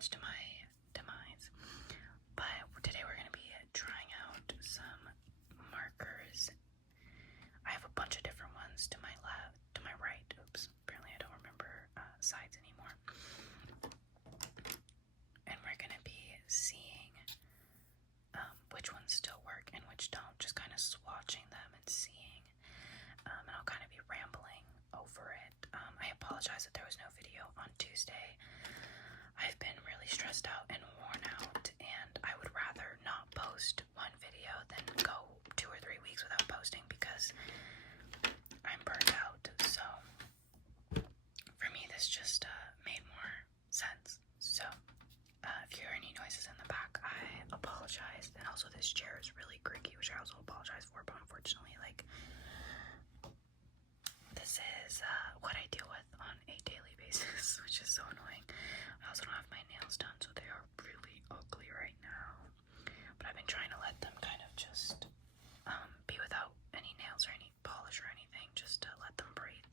much to my demise. But today we're going to be trying out some markers. I have a bunch of different ones to my left, to my right. Oops, apparently I don't remember sides anymore. And we're going to be seeing which ones still work and which don't, just kind of swatching them and seeing. And I'll kind of be rambling over it. I apologize that there was no video on Tuesday. I've been really stressed out and worn out, and I would rather not post one video than go 2 or 3 weeks without posting because I'm burnt out. So for me, this just made more sense. So if you hear any noises in the back, I apologize. And also this chair is really creaky, which I also apologize for, but unfortunately, like, this is what I deal with on a daily basis, which is so annoying. I also don't have my nails done, so they are really ugly right now. But I've been trying to let them kind of just be without any nails or any polish or anything, just to let them breathe.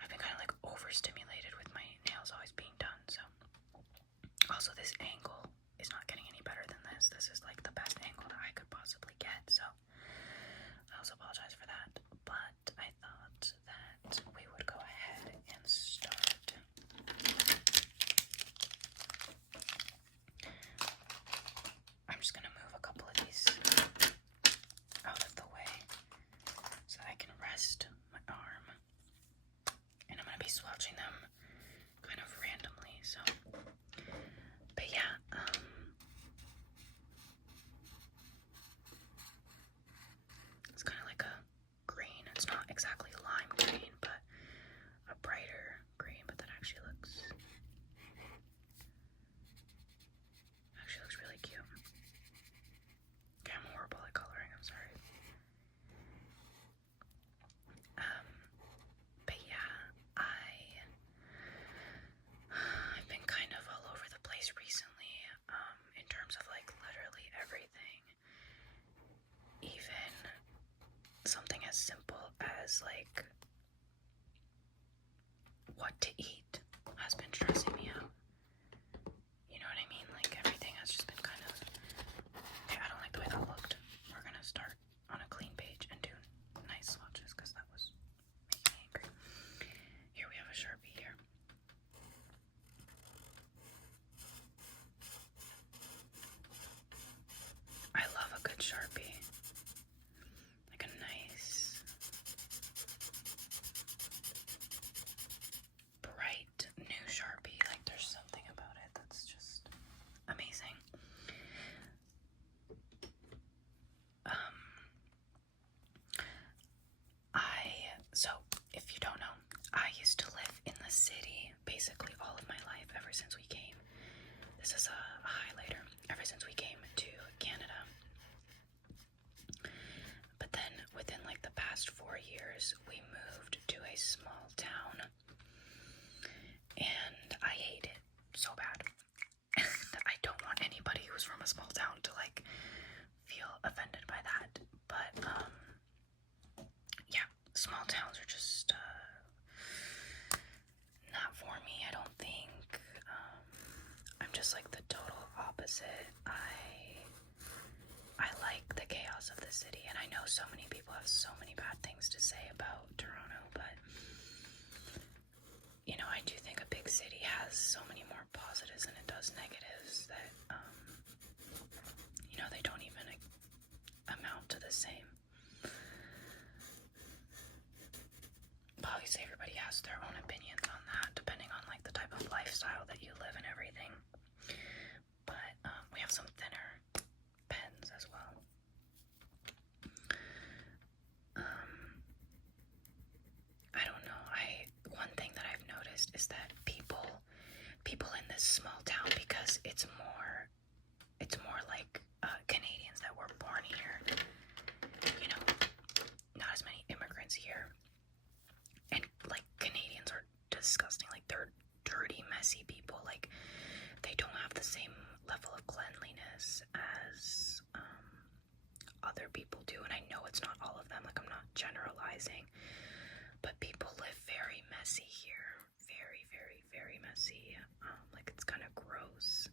I've been kind of like overstimulated with my nails always being done. So also this angle is not getting any better than this. This is like the best angle that I could possibly get. So I also apologize for that. But I thought that we would go ahead and start. I'm just gonna move a couple of these out of the way so that I can rest my arm. And I'm gonna be swatching them kind of randomly, so. But yeah, it's kind of like a green. It's not exactly lime green, but a brighter green, but that actually looks really cute. Okay, I'm horrible at coloring, I'm sorry. But yeah, I've been kind of all over the place recently, in terms of like literally everything. Even something as simple as like what to eat has been stressing me out. You know what I mean? Like everything has just been kind of, okay, I don't like the way that looked. We're gonna start on a clean page and do nice swatches because that was making me angry. Here we have a Sharpie here. I love a good Sharpie. Like a nice, bright, new Sharpie. Like there's something about it that's just amazing. So if you don't know, I used to live in the city basically all of my life ever since we came. This is a highlighter. Ever since we came to Canada. But then within like the past 4 years, we moved to a small town. And I hate it so bad. I don't want anybody who's from a small town to like feel offended by that. But yeah, small towns are just not for me, I don't think. I'm just like the total opposite. I like the chaos of the city, and I know so many people have so many bad things to say about Toronto, but you know, I do think a big city has so many more positives than it does negatives that you know, they don't even amount to the same. But obviously everybody has their own opinions on that, depending on like the type of lifestyle that you live and everything. But we have some thinner pens as well. I don't know. One thing that I've noticed is that people in this small town, because it's more like Canadians that were born here. You know, not as many immigrants here. And like Canadians are disgusting. Like they're dirty, messy people. Like they don't have the same level of cleanliness as other people do. And I know it's not all of them. Like I'm not generalizing, but people live very messy here. Very, very, very messy. Like it's kind kind of gross.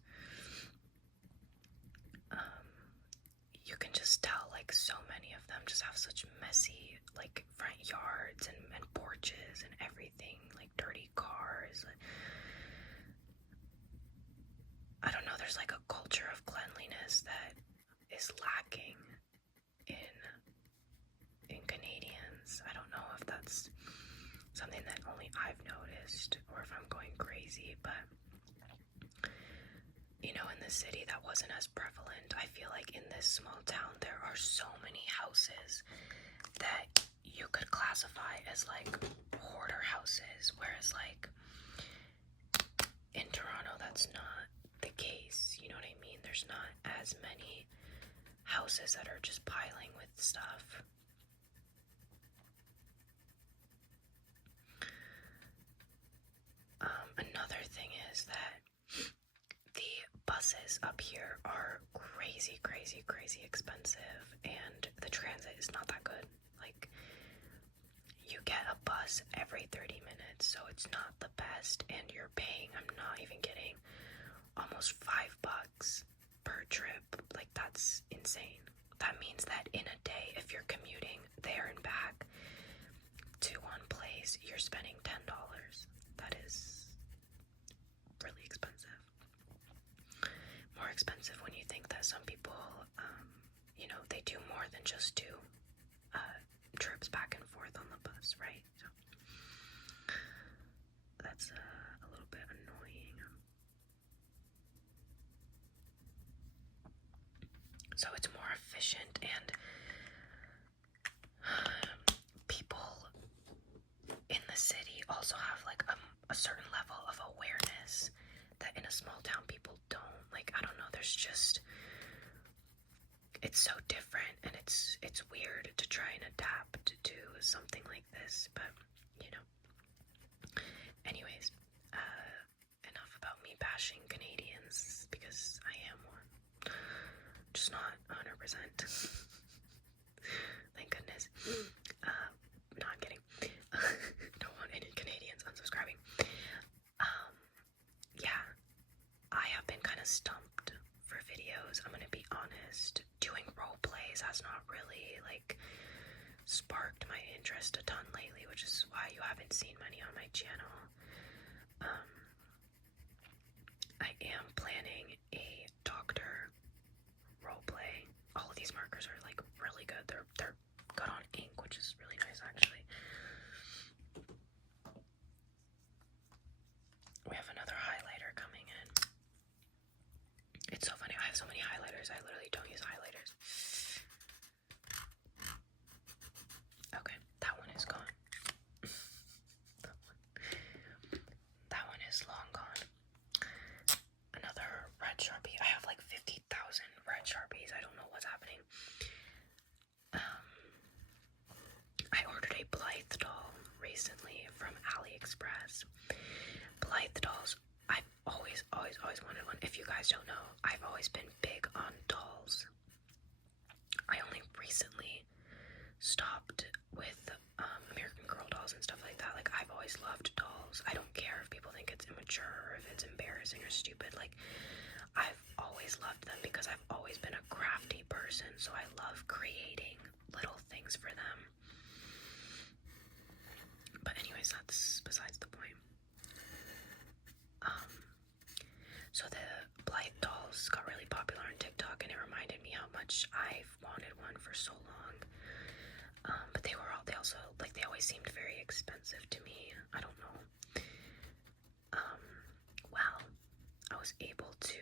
You can just tell, like, so many of them just have such messy, like, front yards and porches and everything, like dirty cars. I don't know, there's like a culture of cleanliness that is lacking in Canadians. I don't know if that's something that only I've noticed or if I'm going crazy, but you know, in the city that wasn't as prevalent. I feel like in this small town there are so many houses that you could classify as like hoarder houses, whereas like in Toronto that's not the case. You know what I mean? There's not as many houses that are just piling with stuff. Another thing is that the buses up here are crazy expensive, and the transit is not that good. Like, you get a bus every 30 minutes, so it's not the best, and you're paying, I'm not even kidding, almost $5 per trip. Like, that's insane. That means that in a day, if you're commuting there and back to one place, you're spending $10. That is really expensive. More expensive when you think that some people, you know, they do more than just do trips back and forth on the bus, right? So that's a little bit annoying. So it's more efficient, and people in the city also have like a certain level of awareness that in a small town people don't. Like, I don't know, there's just, it's so different, and it's weird to try and adapt to something like this, but you know. Anyways, enough about me bashing Canadians, because I am one, just not 100%. Thank goodness. No, I'm kidding. Don't want any Canadians unsubscribing. Yeah, I have been kind of stumped for videos. I'm gonna be honest. Doing role plays has not really like sparked my interest a ton lately, which is why you haven't seen many on my channel. I am planning a doctor role play. All of these markers are like really good. They're good on ink, which is really nice actually. We have another highlighter coming in. It's so funny, I have so many highlighters, I literally don't use highlighters. Okay, that one is gone. That one is long gone. Another red Sharpie. I have like 50,000 red Sharpies. I don't know what's happening. I ordered a Blythe doll recently from AliExpress. Blythe dolls, I've always wanted one. If you guys don't know, I've always been big on dolls. I only recently stopped with American Girl dolls and stuff like that. Like, I've always loved dolls. I don't care if people think it's immature or if it's embarrassing or stupid. Like, I've always loved them because I've always been a crafty person, so I love creating little things for them. But anyways, that's besides the point. So the Blythe dolls got really popular on TikTok, and it reminded me how much I've wanted one for so long. But they also, like, they always seemed very expensive to me. I don't know. Well, I was able to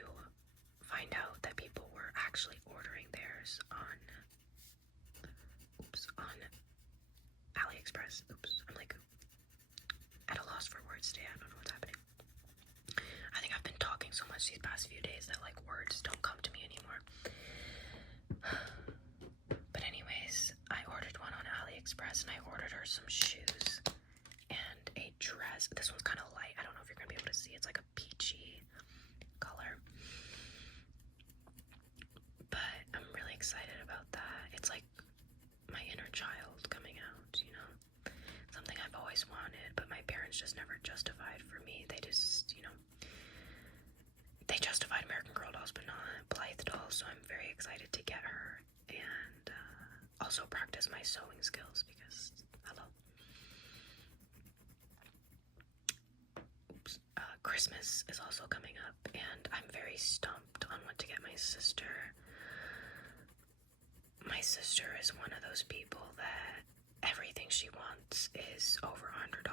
find out that people were actually ordering theirs on AliExpress. I'm like at a loss for words today. I don't know what's happening. I think I've been talking so much these past few days that like words don't come to me anymore. But anyways, I ordered one on AliExpress, and I ordered her some shoes and a dress. This one's kind of light. I don't know if you're gonna be able to see. It's like a peachy color. But I'm really excited about that. It's like my inner child coming out, you know? Something I've always wanted, but my parents just never justified for me. They just, you know, Justified American Girl dolls, but not Blythe dolls, so I'm very excited to get her and also practice my sewing skills because, hello. Christmas is also coming up, and I'm very stumped on what to get my sister. My sister is one of those people that everything she wants is over $100,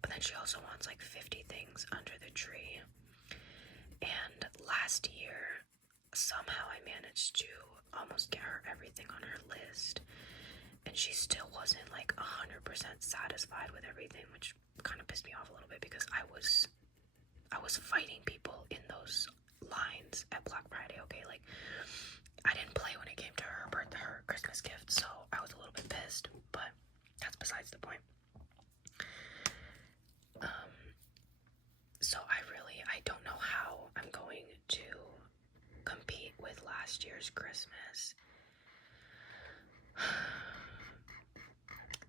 but then she also wants like 50 things under the tree. And last year, somehow I managed to almost get her everything on her list, and she still wasn't like 100% satisfied with everything, which kind of pissed me off a little bit because I was fighting people in those lines at Black Friday. Okay, like I didn't play when it came to her birthday, her Christmas gift, so I was a little bit pissed, but that's besides the point. So I don't know how I'm going to compete with last year's Christmas.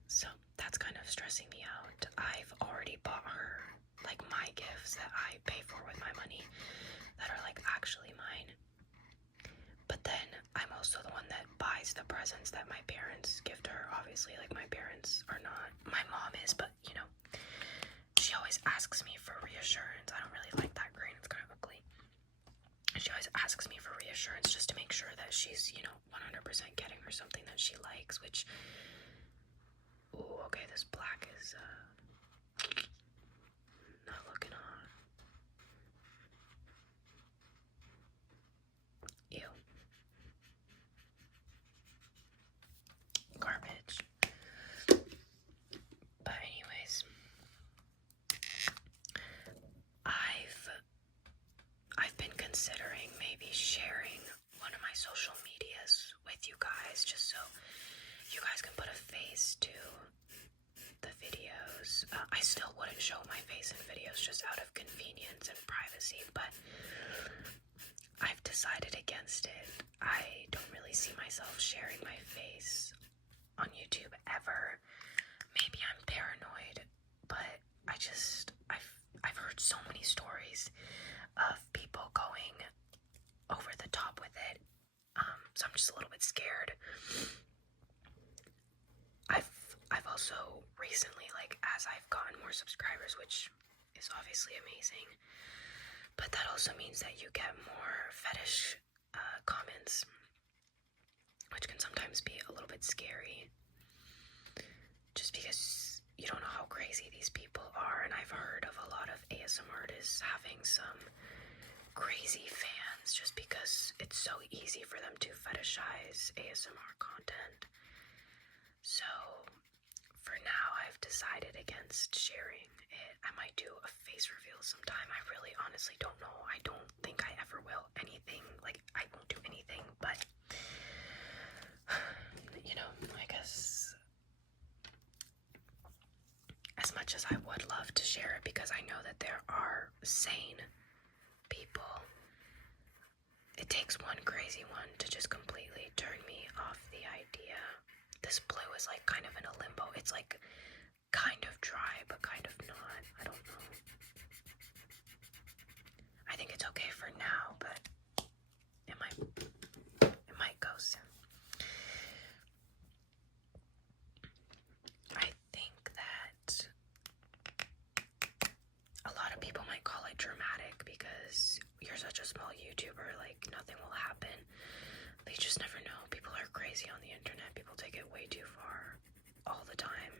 So that's kind of stressing me out. I've already bought her like my gifts that I pay for with my money that are like actually mine. But then I'm also the one that buys the presents that my parents give to her. Obviously, like my parents are not. My mom is, but you know, she always asks me for reassurance. I don't really like that green. It's kind of ugly. She always asks me for reassurance just to make sure that she's, you know, 100% getting her something that she likes, which, ooh, okay, this black is, not looking hot. Ew. Garbage. But anyways, I've been considering maybe sharing one of my social medias with you guys, just so you guys can put a face to the videos. I still wouldn't show my face in videos just out of convenience and privacy, but I've decided against it. I don't really see myself sharing my face on YouTube ever. Maybe I'm paranoid, but I've heard so many stories of people going over the top with it, so I'm just a little bit scared. I've also recently, like, as I've gotten more subscribers, which is obviously amazing, but that also means that you get more fetish comments, which can sometimes be a little bit scary, just because you don't know how crazy these people are. And I've heard of a lot of ASMR artists having some crazy fans just because it's so easy for them to fetishize ASMR content. So for now, I've decided against sharing it. I might do a face reveal sometime. I really honestly don't know. I don't think I ever will. Anything, like, I won't do anything, but you know, I guess as much as I would love to share it, because I know that there are sane people, it takes one crazy one to just completely turn me off the idea. This blue is like kind of in a limbo. It's like kind of dry, but kind of not. I don't know. I think it's okay for now, but it might go soon. I think that a lot of people might call it dramatic because you're such a small YouTuber, like nothing will happen. But you just never know. People are crazy on the internet. People take it way too far all the time.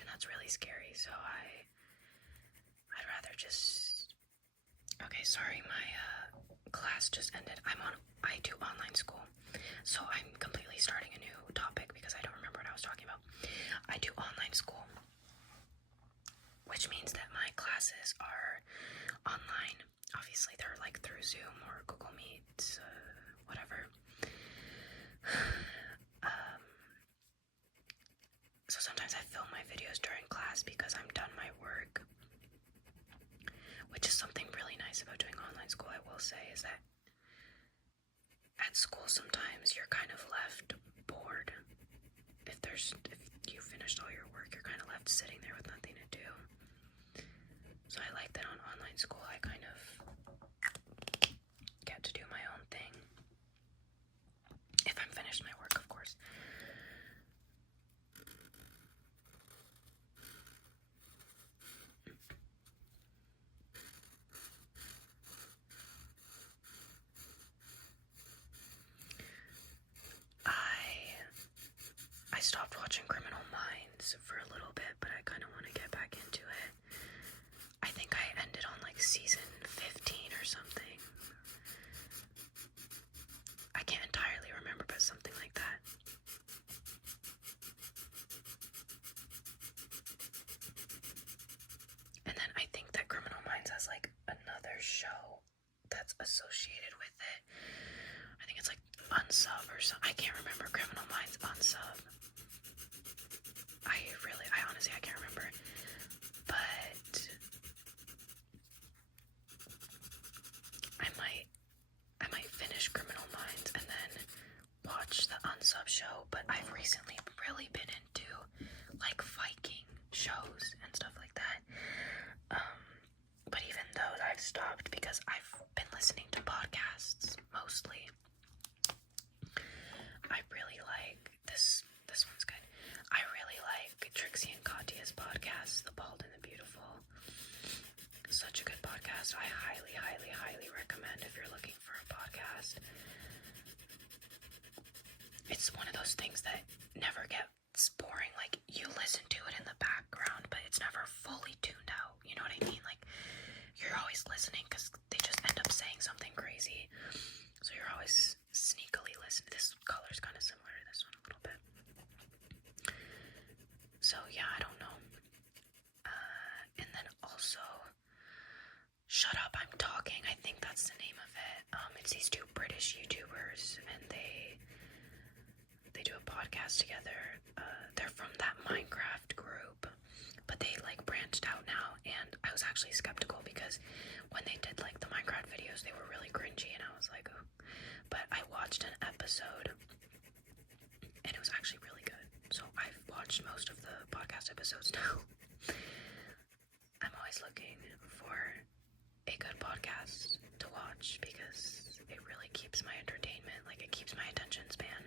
And that's really scary. So I'd rather just... Okay, sorry, my class just ended. I do online school. So I'm completely starting a new topic because I don't remember what I was talking about. I do online school, which means that my classes are online. Obviously, they're like through Zoom or Google Meet, whatever. So sometimes I film my videos during class because I'm done my work, which is something really nice about doing online school, I will say, is that at school sometimes you're kind of left bored. If you finished all your work, you're kind of left sitting there with nothing to do. So I like that on online school I kind of get to do my own thing. If I'm finished my work, of course. I stopped watching Criminal Minds for a little bit, but I kind of want to get back into it. I think I ended on like season 15 or something. I can't entirely remember, but something like that. And then I think that Criminal Minds has like another show that's associated with it. I think it's like Unsub or something. I can't remember. Criminal Minds Unsub. I honestly, I can't remember. But I might finish Criminal Minds and then watch the Unsub show. But I've recently really been into like Viking shows and stuff like that. But even those I've stopped because I've been listening to podcasts mostly. I really like this one's good. I really like Trixie and Katya's podcast, The Bald and the Beautiful. Such a good podcast. I highly, highly, highly recommend if you're looking for a podcast. It's one of those things that never gets boring. Like, you listen to it in the background, but it's never fully tuned out. You know what I mean? Like, you're always listening because they just end up saying something crazy. So you're always sneakily listening. This color's kind of similar to this one a little bit. So yeah, I don't know. And then also, Shut Up, I'm Talking. I think that's the name of it. It's these two British YouTubers, and they do a podcast together. They're from that Minecraft group, but they like branched out now. And I was actually skeptical because when they did like the Minecraft videos, they were really cringy, and I was like, oh. But I watched an episode, and it was actually really good. So I've watched most of the podcast episodes now. I'm always looking for a good podcast to watch because it really keeps my entertainment, like it keeps my attention span,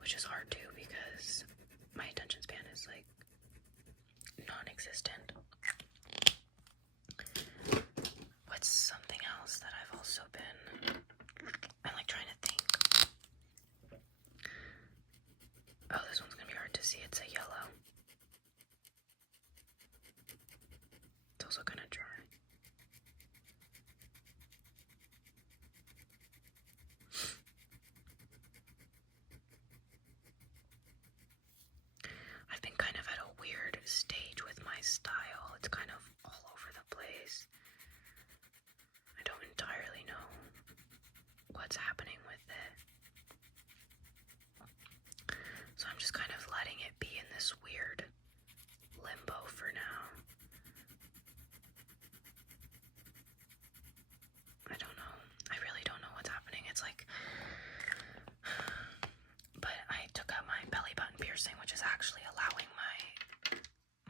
which is hard too because my attention span is like non-existent. What's something else that I've also been, I'm like trying to think. Oh, this one's gonna be hard to see. It's a yellow. It's also kind of dry. I've been kind of at a weird stage with my style. It's kind of all over the place. I don't entirely know what's happening with it. So I'm just kind of letting it be in this weird limbo for now. I don't know. I really don't know what's happening. It's like, but I took out my belly button piercing, which is actually allowing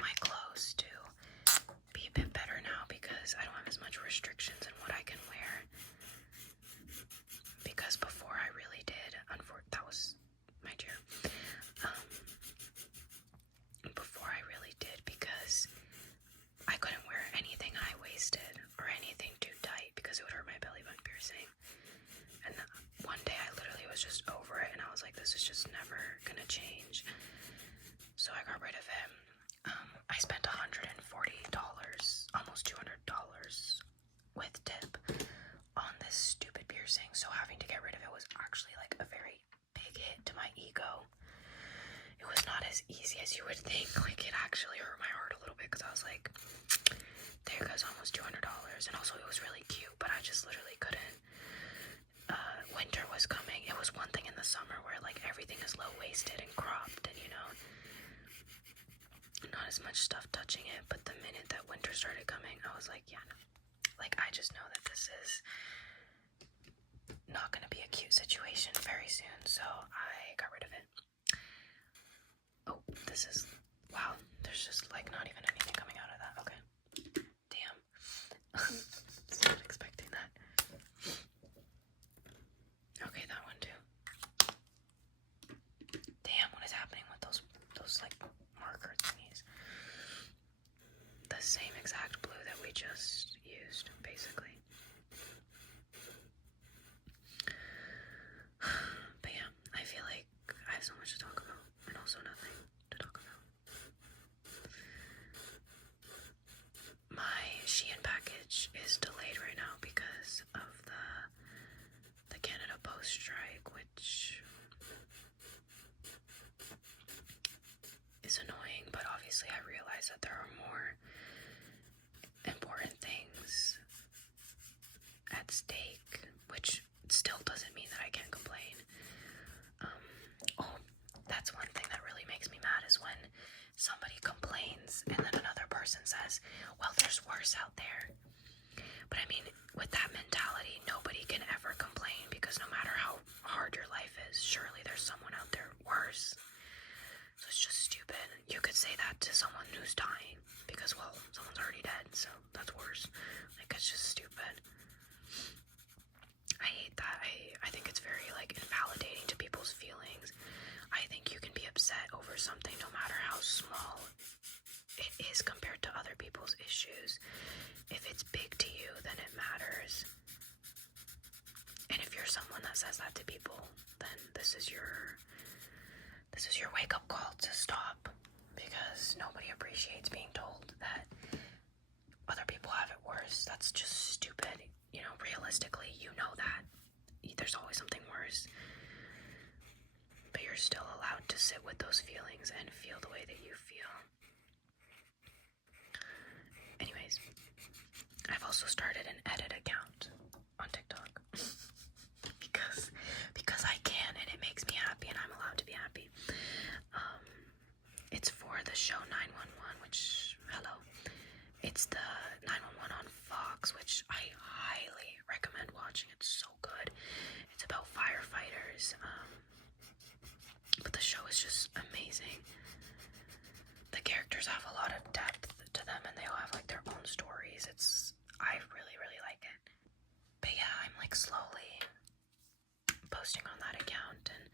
my clothes to be a bit better now because I don't have as much restrictions in what I can wear. Because before I really did, that was my chair. Before I really did because I couldn't wear anything high-waisted or anything too tight because it would hurt my belly button piercing. And one day I literally was just over it and I was like, this is just never gonna change. So I got rid of it. I spent $140, almost $200 with tip on this stupid piercing. So having to get rid of it was actually like a very big hit to my ego. It was not as easy as you would think. Like, it actually hurt my heart a little bit because I was like, there goes almost $200. And also it was really cute, but I just literally couldn't. Winter was coming. It was one thing in the summer where like everything is low-waisted and cropped and not as much stuff touching it. But the minute that winter started coming, I was like, yeah, no. Like, I just know that this is not going to be a cute situation very soon, so I got rid of it. Oh, this is, wow, there's just like not even anything coming out of that. Okay, damn. strike, which is annoying, but obviously I realize that there are more important things at stake, which still doesn't mean that I can't complain. That's one thing that really makes me mad is when somebody complains and then another person says, well, there's worse out there. But I mean, with that mentality, nobody can ever complain, because no matter how hard your life is, surely there's someone out there worse. So it's just stupid. You could say that to someone who's dying because, well, someone's already dead, so that's worse. Like, it's just stupid. I hate that. I think it's very, like, invalidating to people's feelings. I think you can be upset over something no matter how small it is compared to other people's issues. If it's big to you, then it matters. And if you're someone that says that to people, then this is your wake-up call to stop, because nobody appreciates being told that other people have it worse. That's just stupid. You know, realistically, you know that there's always something worse, but you're still allowed to sit with those feelings and feel the way that you feel. Anyways, I've also started an edit account on TikTok because I can, and it makes me happy, and I'm allowed to be happy. It's for the show 911, which, hello, it's the 911 on Fox, which I highly recommend watching. It's so good. It's about firefighters, but the show is just amazing. The characters have a lot of depth to them, and they all have like their own stories. I really, really like it. But yeah, I'm like slowly posting on that account and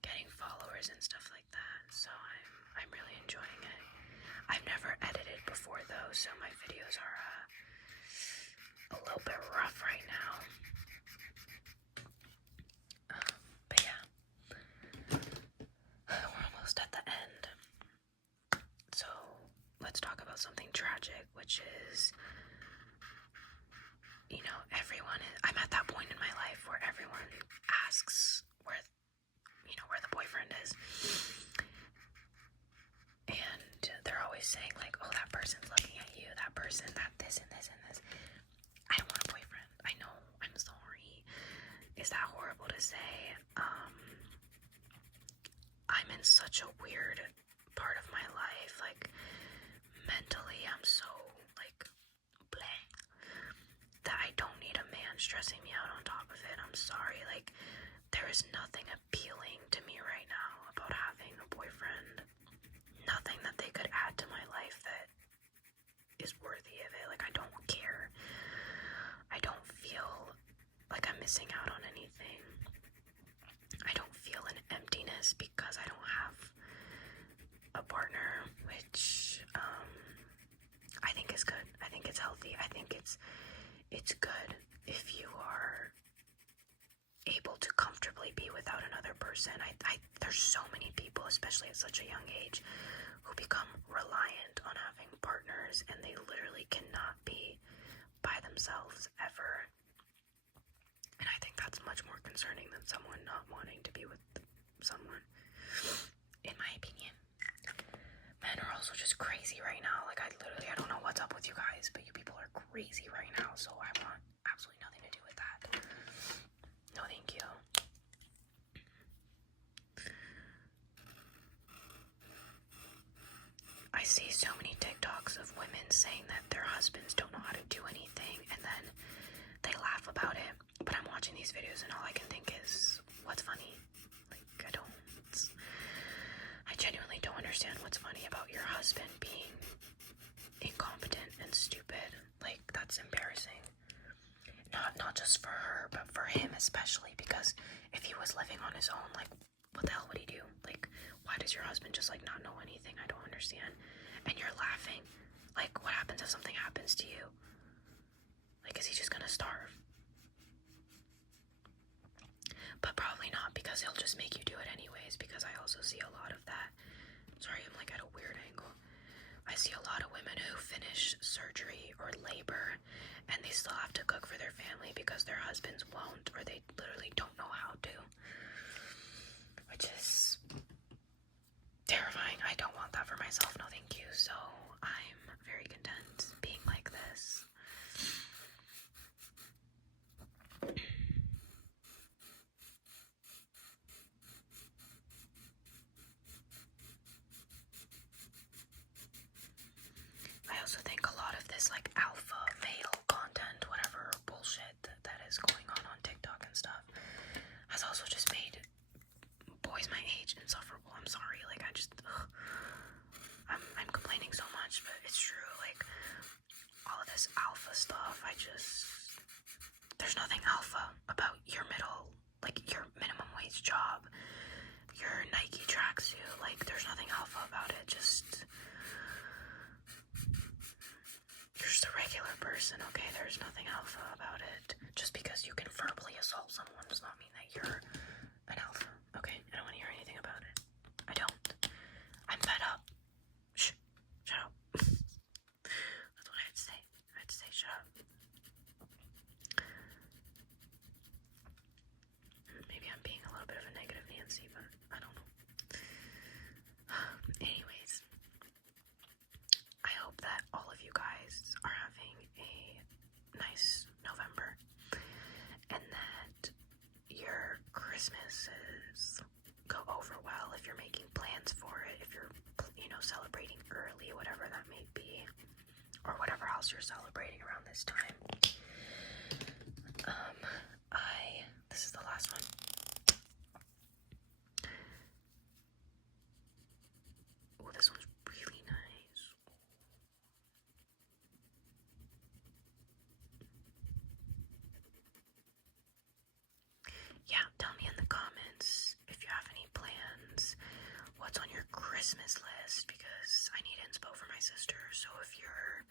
getting followers and stuff like that, so I'm really enjoying it. I've never edited before though, so my videos are a little bit rough right now. But yeah, we're almost at the end. So let's talk about something tragic, which is, you know, I'm at that point in my life where everyone asks where the boyfriend is. And they're always saying like, oh, that person's looking at you, that person, that this and this and this. I don't want a boyfriend. I know, I'm sorry. Is that horrible to say? I'm in such a weird part of my life. Like, mentally, I'm so, like, bleh, that I don't need a man stressing me out on top of it. I'm sorry. Like, there is nothing appealing to me right now about having a boyfriend. Nothing that they could add to my life that is worthy of it. Like, I don't care. I don't feel like I'm missing out on anything. I don't feel an emptiness because I don't have a partner, which I think is good. I think it's healthy. I think it's good if you are able to comfortably be without another person. There's so many people, especially at such a young age, who become reliant on having partners, and they literally cannot be by themselves ever. And I think that's much more concerning than someone not wanting to be with someone, in my opinion. Men are also just crazy right now. Like, I don't know what's up with you guys, but you people are crazy right now, so I want absolutely nothing to do with that. No, thank you. I see so many TikToks of women saying that their husbands don't know how to do anything, and then they laugh about it. But I'm watching these videos and all I can think is, what's funny? Like, I genuinely don't understand what's funny about your husband being incompetent and stupid. Like, that's embarrassing. Not just for her, but for him especially, because if he was living on his own, like, what the hell would he do? Like, why does your husband just, like, not know anything? I don't understand. And you're laughing. Like, what happens if something happens to you? Like, is he just gonna starve? But probably not, because he'll just make you do it anyways, because I also see a lot of that. Sorry, I'm like at a weird angle. I see a lot of women who finish surgery or labor and they still have to cook for their family because their husbands won't, or they literally don't know how to. don't want that for myself, no thank you. So I'm very content being like this. I also think a lot of this like alpha male content, whatever bullshit that is going on TikTok and stuff, has also just made boys my age insufferable. I'm sorry, like I just, I'm complaining so much, but it's true. Like all of this alpha stuff, there's nothing alpha about your your minimum wage job, your Nike tracksuit. Like there's nothing alpha about it. You're just a regular person, okay? There's nothing alpha about it. Just because you can verbally assault someone does not mean that you're an alpha, okay? I don't want to hear anything about it. I don't. I'm fed up. Shut up. That's what I had to say. I had to say shut up. Maybe I'm being a little bit of a negative Nancy, but I don't know. Anyways, I hope that all of you guys are having a nice November and that your Christmases go over well if you're making plans for it, if you're, celebrating early, whatever that may be, or whatever else you're celebrating around this time. This is the last one. Oh, this one's really nice. Yeah, tell me in the comments if you have any plans. What's on your Christmas list? Because I need inspo for my sister. So if you're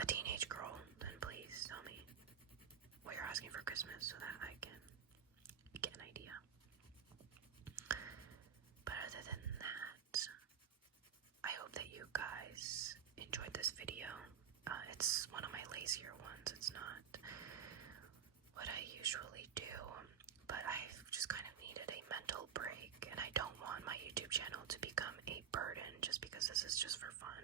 a teenage girl, then please tell me what you're asking for Christmas so that I can get an idea. But other than that, I hope that you guys enjoyed this video. It's one of my lazier ones. It's not what I usually do, but I've just kind of needed a mental break, and I don't want my YouTube channel to become a burden just because this is just for fun.